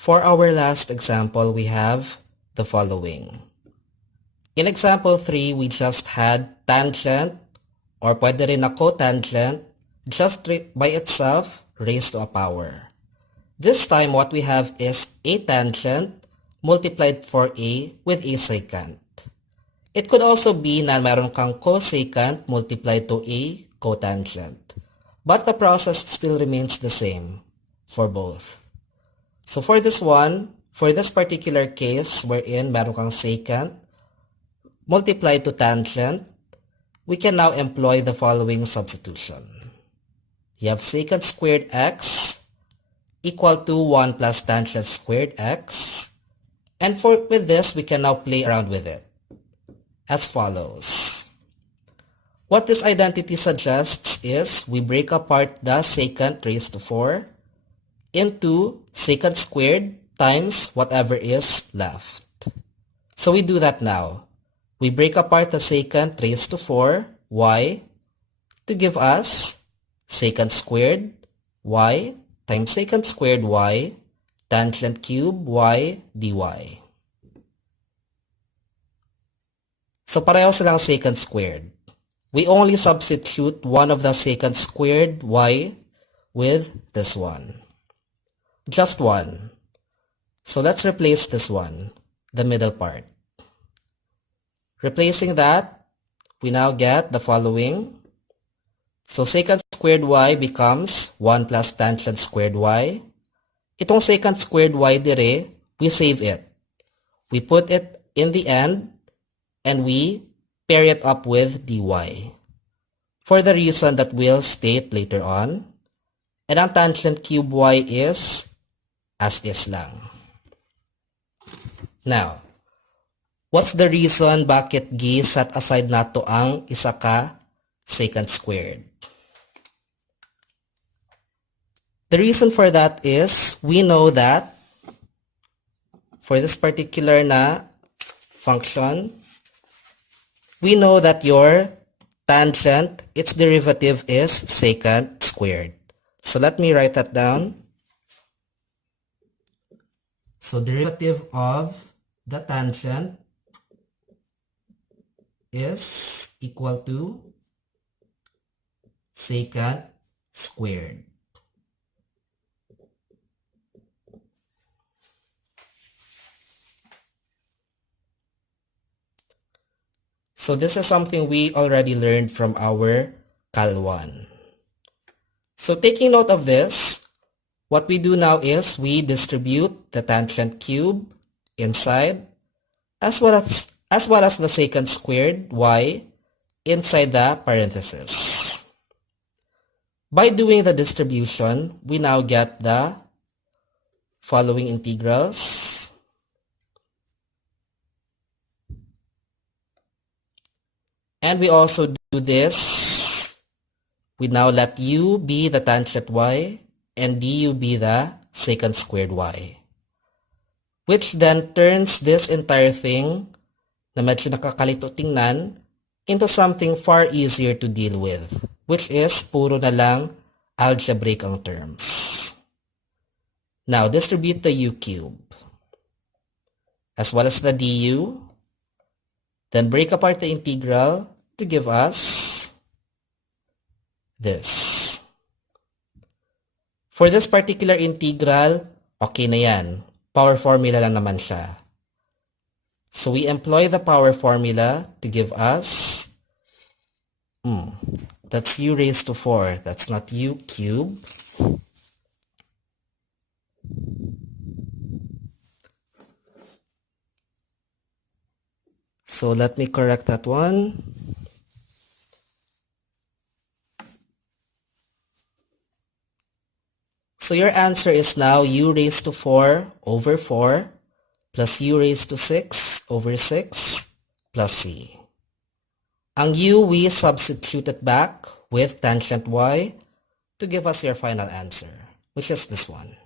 For our last example, we have the following. In example 3, we just had tangent or pwede rin na cotangent just by itself raised to a power. This time, what we have is a tangent multiplied for a with a secant. It could also be na meron kang cosecant multiplied to a cotangent. But the process still remains the same for both. So for this one, for this particular case wherein meron kang secant multiplied to tangent, we can now employ the following substitution. You have secant squared x equal to 1 plus tangent squared x. And with this, we can now play around with it as follows. What this identity suggests is we break apart the secant raised to 4 into secant squared times whatever is left. So we do that now. We break apart the secant raised to 4 y to give us secant squared y times secant squared y tangent cube y dy. So pareho silang secant squared. We only substitute one of the secant squared y with this one. Just one. So let's replace this one, the middle part. Replacing that, we now get the following. So secant squared y becomes 1 plus tangent squared y. Itong secant squared y dire, we save it. We put it in the end and we pair it up with dy. For the reason that we'll state later on. And ang tangent cube y is as is lang. Now, what's the reason bakit set aside nato ang isa ka secant squared? The reason for that is we know that for this particular na function, we know that your tangent, its derivative is secant squared. So let me write that down. So derivative of the tangent is equal to secant squared. So this is something we already learned from our Cal 1. So taking note of this, what we do now is we distribute the tangent cube inside as well as the secant squared y inside the parenthesis. By doing the distribution, we now get the following integrals. And we also do this. We now let u be the tangent y and du be the secant squared y. Which then turns this entire thing na medyo nakakalito tingnan into something far easier to deal with, which is puro na lang algebraic ang terms. Now, distribute the u cube as well as the du. Then break apart the integral to give us this. For this particular integral, okay na yan. Power formula lang naman siya. So we employ the power formula to give us, that's u raised to 4. That's not u cube. So let me correct that one. So your answer is now u raised to 4 over 4 plus u raised to 6 over 6 plus c. Ang u we substituted back with tangent y to give us your final answer, which is this one.